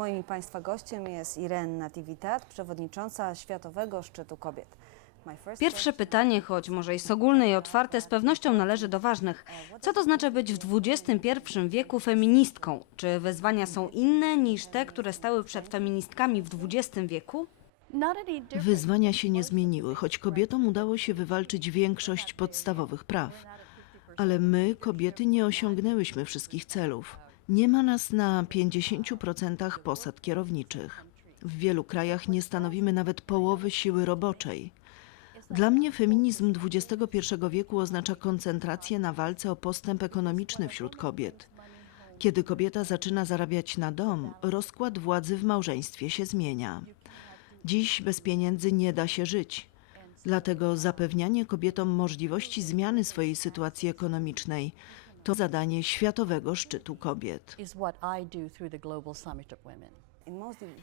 Moim Państwa gościem jest Irene Nativitat, przewodnicząca Światowego Szczytu Kobiet. Pierwsze pytanie, choć może jest ogólne i otwarte, z pewnością należy do ważnych. Co to znaczy być w XXI wieku feministką? Czy wyzwania są inne niż te, które stały przed feministkami w XX wieku? Wyzwania się nie zmieniły, choć kobietom udało się wywalczyć większość podstawowych praw. Ale my, kobiety, nie osiągnęłyśmy wszystkich celów. Nie ma nas na 50% posad kierowniczych. W wielu krajach nie stanowimy nawet połowy siły roboczej. Dla mnie feminizm XXI wieku oznacza koncentrację na walce o postęp ekonomiczny wśród kobiet. Kiedy kobieta zaczyna zarabiać na dom, rozkład władzy w małżeństwie się zmienia. Dziś bez pieniędzy nie da się żyć. Dlatego zapewnianie kobietom możliwości zmiany swojej sytuacji ekonomicznej to zadanie Światowego Szczytu Kobiet.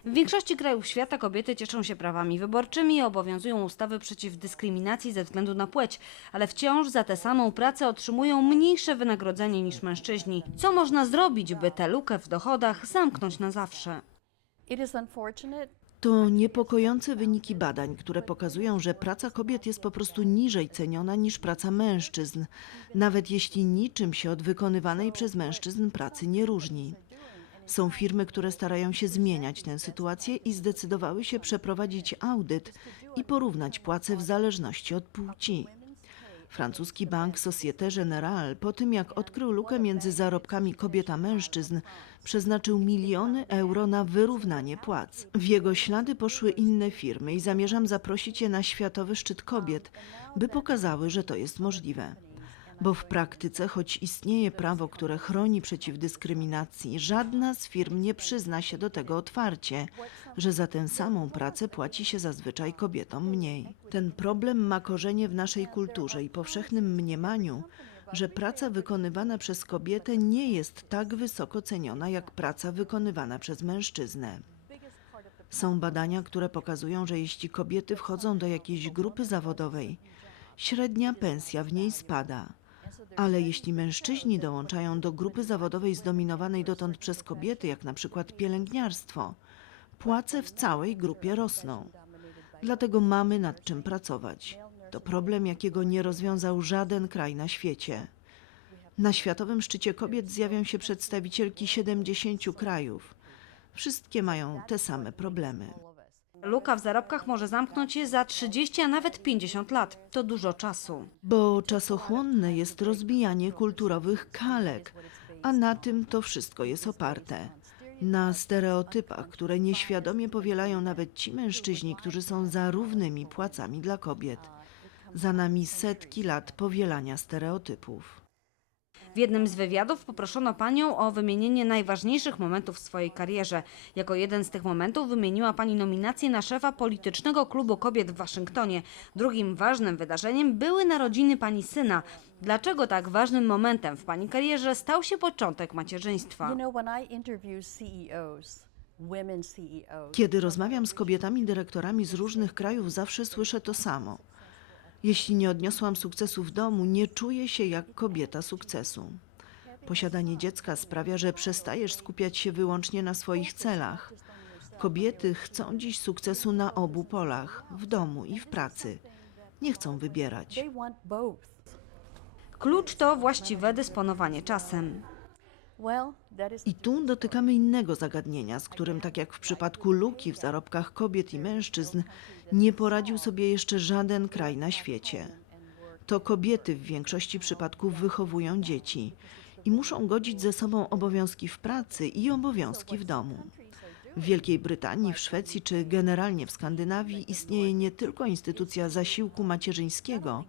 W większości krajów świata kobiety cieszą się prawami wyborczymi i obowiązują ustawy przeciw dyskryminacji ze względu na płeć, ale wciąż za tę samą pracę otrzymują mniejsze wynagrodzenie niż mężczyźni. Co można zrobić, by tę lukę w dochodach zamknąć na zawsze? To niepokojące wyniki badań, które pokazują, że praca kobiet jest po prostu niżej ceniona niż praca mężczyzn, nawet jeśli niczym się od wykonywanej przez mężczyzn pracy nie różni. Są firmy, które starają się zmieniać tę sytuację i zdecydowały się przeprowadzić audyt i porównać płace w zależności od płci. Francuski bank Societe Generale po tym jak odkrył lukę między zarobkami kobiet a mężczyzn, przeznaczył miliony euro na wyrównanie płac. W jego ślady poszły inne firmy i zamierzam zaprosić je na Światowy Szczyt Kobiet, by pokazały, że to jest możliwe. Bo w praktyce, choć istnieje prawo, które chroni przeciw dyskryminacji, żadna z firm nie przyzna się do tego otwarcie, że za tę samą pracę płaci się zazwyczaj kobietom mniej. Ten problem ma korzenie w naszej kulturze i powszechnym mniemaniu, że praca wykonywana przez kobietę nie jest tak wysoko ceniona jak praca wykonywana przez mężczyznę. Są badania, które pokazują, że jeśli kobiety wchodzą do jakiejś grupy zawodowej, średnia pensja w niej spada. Ale jeśli mężczyźni dołączają do grupy zawodowej zdominowanej dotąd przez kobiety, jak na przykład pielęgniarstwo, płace w całej grupie rosną. Dlatego mamy nad czym pracować. To problem, jakiego nie rozwiązał żaden kraj na świecie. Na Światowym Szczycie Kobiet zjawią się przedstawicielki 70 krajów. Wszystkie mają te same problemy. Luka w zarobkach może zamknąć się za 30, a nawet 50 lat. To dużo czasu. Bo czasochłonne jest rozbijanie kulturowych kalek, a na tym to wszystko jest oparte. Na stereotypach, które nieświadomie powielają nawet ci mężczyźni, którzy są za równymi płacami dla kobiet. Za nami setki lat powielania stereotypów. W jednym z wywiadów poproszono panią o wymienienie najważniejszych momentów w swojej karierze. Jako jeden z tych momentów wymieniła pani nominację na szefa politycznego klubu kobiet w Waszyngtonie. Drugim ważnym wydarzeniem były narodziny pani syna. Dlaczego tak ważnym momentem w pani karierze stał się początek macierzyństwa? E CEOs, Kiedy rozmawiam z kobietami dyrektorami z różnych krajów, zawsze słyszę to samo. Jeśli nie odniosłam sukcesu w domu, nie czuję się jak kobieta sukcesu. Posiadanie dziecka sprawia, że przestajesz skupiać się wyłącznie na swoich celach. Kobiety chcą dziś sukcesu na obu polach, w domu i w pracy. Nie chcą wybierać. Klucz to właściwe dysponowanie czasem. I tu dotykamy innego zagadnienia, z którym, tak jak w przypadku luki w zarobkach kobiet i mężczyzn, nie poradził sobie jeszcze żaden kraj na świecie. To kobiety w większości przypadków wychowują dzieci i muszą godzić ze sobą obowiązki w pracy i obowiązki w domu. W Wielkiej Brytanii, w Szwecji czy generalnie w Skandynawii istnieje nie tylko instytucja zasiłku macierzyńskiego,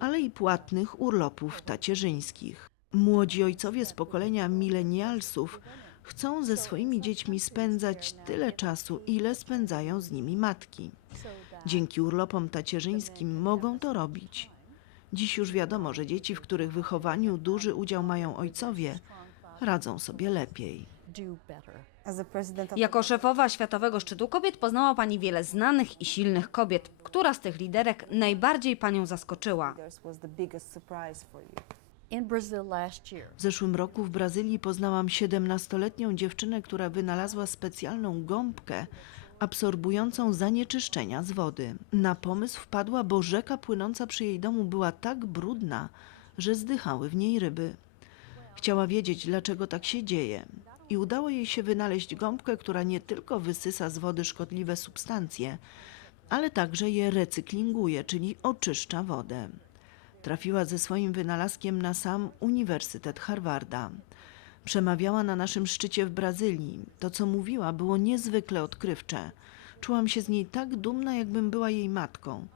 ale i płatnych urlopów tacierzyńskich. Młodzi ojcowie z pokolenia milenialsów chcą ze swoimi dziećmi spędzać tyle czasu, ile spędzają z nimi matki. Dzięki urlopom tacierzyńskim mogą to robić. Dziś już wiadomo, że dzieci, w których wychowaniu duży udział mają ojcowie, radzą sobie lepiej. Jako szefowa Światowego Szczytu Kobiet poznała pani wiele znanych i silnych kobiet. Która z tych liderek najbardziej panią zaskoczyła? W zeszłym roku w Brazylii poznałam 17-letnią dziewczynę, która wynalazła specjalną gąbkę absorbującą zanieczyszczenia z wody. Na pomysł wpadła, bo rzeka płynąca przy jej domu była tak brudna, że zdychały w niej ryby. Chciała wiedzieć, dlaczego tak się dzieje. I udało jej się wynaleźć gąbkę, która nie tylko wysysa z wody szkodliwe substancje, ale także je recyklinguje, czyli oczyszcza wodę. Trafiła ze swoim wynalazkiem na sam Uniwersytet Harvarda. Przemawiała na naszym szczycie w Brazylii. To, co mówiła, było niezwykle odkrywcze. Czułam się z niej tak dumna, jakbym była jej matką.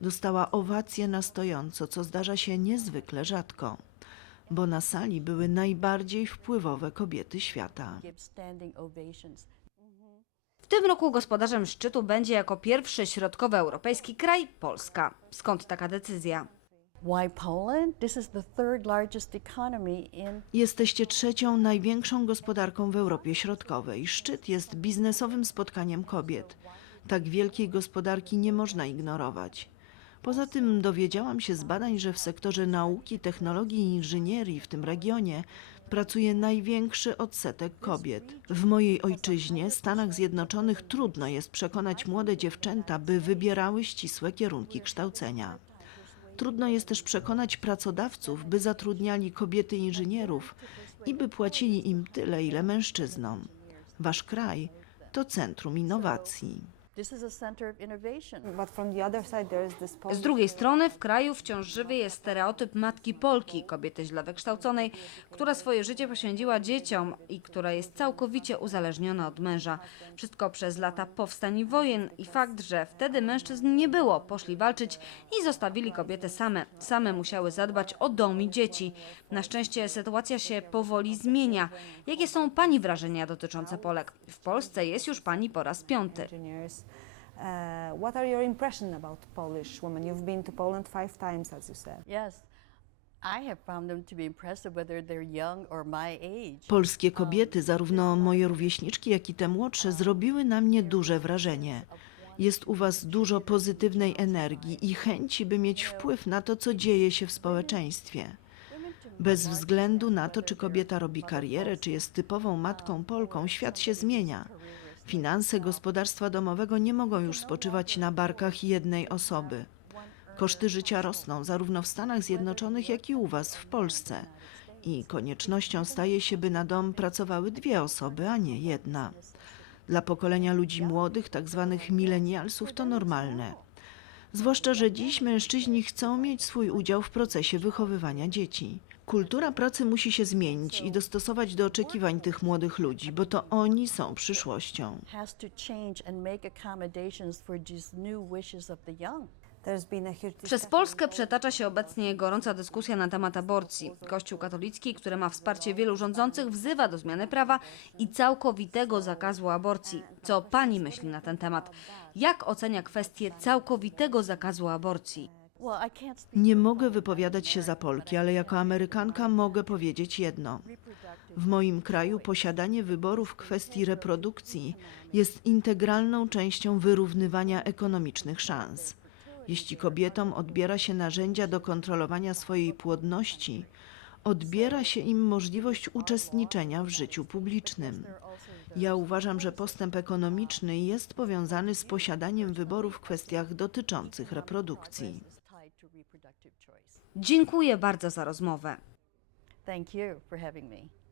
Dostała owację na stojąco, co zdarza się niezwykle rzadko, bo na sali były najbardziej wpływowe kobiety świata. W tym roku gospodarzem szczytu będzie jako pierwszy środkowoeuropejski kraj Polska. Skąd taka decyzja? Jesteście trzecią największą gospodarką w Europie Środkowej. Szczyt jest biznesowym spotkaniem kobiet. Tak wielkiej gospodarki nie można ignorować. Poza tym dowiedziałam się z badań, że w sektorze nauki, technologii i inżynierii w tym regionie pracuje największy odsetek kobiet. W mojej ojczyźnie, Stanach Zjednoczonych, trudno jest przekonać młode dziewczęta, by wybierały ścisłe kierunki kształcenia. Trudno jest też przekonać pracodawców, by zatrudniali kobiety inżynierów i by płacili im tyle, ile mężczyznom. Wasz kraj to centrum innowacji. Z drugiej strony w kraju wciąż żywy jest stereotyp matki Polki, kobiety źle wykształconej, która swoje życie poświęciła dzieciom i która jest całkowicie uzależniona od męża. Wszystko przez lata powstań i wojen i fakt, że wtedy mężczyzn nie było, poszli walczyć i zostawili kobiety same. Same musiały zadbać o dom i dzieci. Na szczęście sytuacja się powoli zmienia. Jakie są Pani wrażenia dotyczące Polek? W Polsce jest już Pani po raz piąty. Uh, what are your impression about Polish women? You've been to Poland five times, as you said. Yes. I have found them to be impressive whether they're young or my age. Polskie kobiety, zarówno moje rówieśniczki, jak i te młodsze, zrobiły na mnie duże wrażenie. Jest u Was dużo pozytywnej energii i chęci, by mieć wpływ na to, co dzieje się w społeczeństwie. Bez względu na to, czy kobieta robi karierę, czy jest typową matką Polką, świat się zmienia. Finanse gospodarstwa domowego nie mogą już spoczywać na barkach jednej osoby. Koszty życia rosną zarówno w Stanach Zjednoczonych, jak i u Was w Polsce. I koniecznością staje się, by na dom pracowały dwie osoby, a nie jedna. Dla pokolenia ludzi młodych, tak zwanych milenialsów, to normalne. Zwłaszcza, że dziś mężczyźni chcą mieć swój udział w procesie wychowywania dzieci. Kultura pracy musi się zmienić i dostosować do oczekiwań tych młodych ludzi, bo to oni są przyszłością. Przez Polskę przetacza się obecnie gorąca dyskusja na temat aborcji. Kościół katolicki, który ma wsparcie wielu rządzących, wzywa do zmiany prawa i całkowitego zakazu aborcji. Co pani myśli na ten temat? Jak ocenia kwestię całkowitego zakazu aborcji? Nie mogę wypowiadać się za Polki, ale jako Amerykanka mogę powiedzieć jedno. W moim kraju posiadanie wyboru w kwestii reprodukcji jest integralną częścią wyrównywania ekonomicznych szans. Jeśli kobietom odbiera się narzędzia do kontrolowania swojej płodności, odbiera się im możliwość uczestniczenia w życiu publicznym. Ja uważam, że postęp ekonomiczny jest powiązany z posiadaniem wyboru w kwestiach dotyczących reprodukcji. Dziękuję bardzo za rozmowę. Thank you for having me.